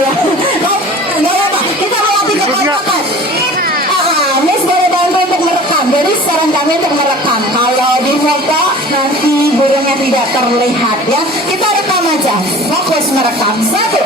ya. Nggak apa, kita melatih kekompakan. Miss boleh bantu untuk merekam. Jadi saran kami untuk merekam. Kalau di foto nanti burungnya tidak terlihat ya. Kita rekam aja. Fokus merekam. 1,